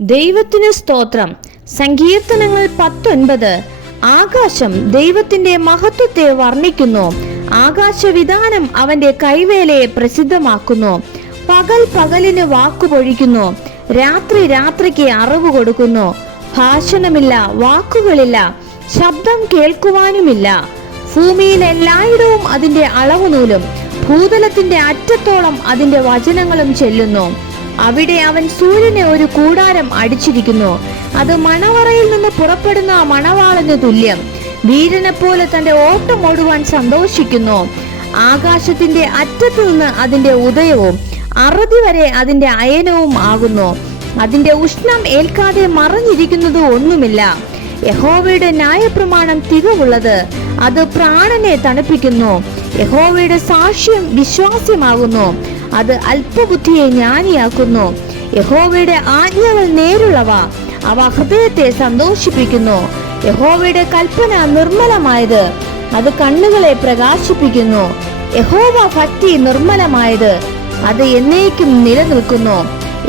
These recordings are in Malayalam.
ദൈവത്തിന് സ്തോത്രം. സങ്കീർത്തനങ്ങൾ 19. ആകാശം ദൈവത്തിന്റെ മഹത്വത്തെ വർണ്ണിക്കുന്നു. ആകാശവിധാനം അവന്റെ കൈവേലയെ പ്രസിദ്ധമാക്കുന്നു. പകൽ പകലിന് വാക്കുപൊഴിക്കുന്നു, രാത്രി രാത്രിക്ക് അറിവ് കൊടുക്കുന്നു. ഭാഷണമില്ല, വാക്കുകളില്ല, ശബ്ദം കേൾക്കുവാനുമില്ല. ഭൂമിയിൽ എല്ലായിടവും അതിന്റെ അളവുനൂലും ഭൂതലത്തിന്റെ അറ്റത്തോളം അതിന്റെ വചനങ്ങളും ചെല്ലുന്നു. അവിടെ അവൻ സൂര്യനെ ഒരു കൂടാരം അടിച്ചിരിക്കുന്നു. അത് മണവറയിൽ നിന്ന് പുറപ്പെടുന്ന മണവാളന് തുല്യം. വീരനെ പോലെ തന്റെ ഓട്ടം ഓടുവാൻ സന്തോഷിക്കുന്നു. ആകാശത്തിന്റെ അറ്റത്തു നിന്ന് അതിന്റെ ഉദയവും അറുതി വരെ അതിന്റെ അയനവും ആകുന്നു. അതിന്റെ ഉഷ്ണം ഏൽക്കാതെ മറഞ്ഞിരിക്കുന്നത് ഒന്നുമില്ല. യഹോവയുടെ ന്യായപ്രമാണം തികവുള്ളത്, അത് പ്രാണനെ തണുപ്പിക്കുന്നു. യഹോവയുടെ സാക്ഷ്യം വിശ്വാസ്യമാകുന്നു, അത് അല്പബുദ്ധിയെ ജ്ഞാനിയാക്കുന്നു. യഹോവയുടെ ആജ്ഞകൾ നേരുള്ളവ, അവ ഹൃദയത്തെ സന്തോഷിപ്പിക്കുന്നു. യഹോവയുടെ കൽപ്പന നിർമ്മലമായത്, അത് കണ്ണുകളെ പ്രകാശിപ്പിക്കുന്നു. യഹോവ ഭക്തി നിർമ്മലമായത്, അത് എന്നേക്കും നിലനിൽക്കുന്നു.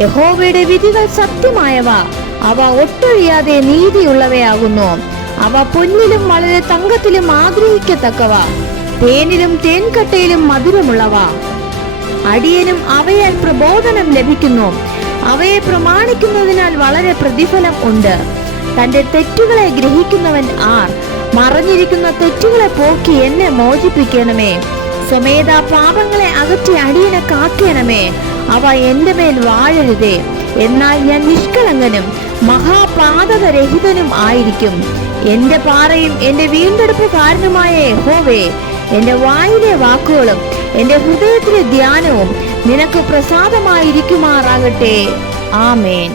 യഹോവയുടെ വിധികൾ സത്യമായവ, അവ ഒട്ടൊഴിയാതെ നീതിയുള്ളവയാകുന്നു. അവ പൊന്നിലും വളരെ തങ്കത്തിലും ആഗ്രഹിക്കത്തക്കവ, തേനിലും തേൻകട്ടയിലും മധുരമുള്ളവ. അടിയനും അവയാൽ പ്രബോധനം ലഭിക്കുന്നു. അവയെ പ്രമാണിക്കുന്നതിനാൽ വളരെ പ്രതിഫലം ഉണ്ട്. തന്റെ തെറ്റുകളെ ഗ്രഹിക്കുന്നവൻ ആർ? മറഞ്ഞിരിക്കുന്ന തെറ്റുകളെ പോക്കി എന്നെ മോചിപ്പിക്കണമേ. സ്വമേധ പാപങ്ങളെ അകറ്റി അടിയനെ കാക്കണമേ. അവ എന്റെ മേൽ വാഴരുതേ. എന്നാൽ ഞാൻ നിഷ്കളങ്കനും മഹാപാതകരഹിതനും ആയിരിക്കും. എന്റെ പാറയും എന്റെ വീണ്ടെടുപ്പുകാരനുമായ യഹോവേ, എന്റെ വായിലെ വാക്കുകളും എന്റെ ഹൃദയത്തിലെ ധ്യാനവും നിനക്ക് പ്രസാദമായിരിക്കുമാറാകട്ടെ. ആമേൻ.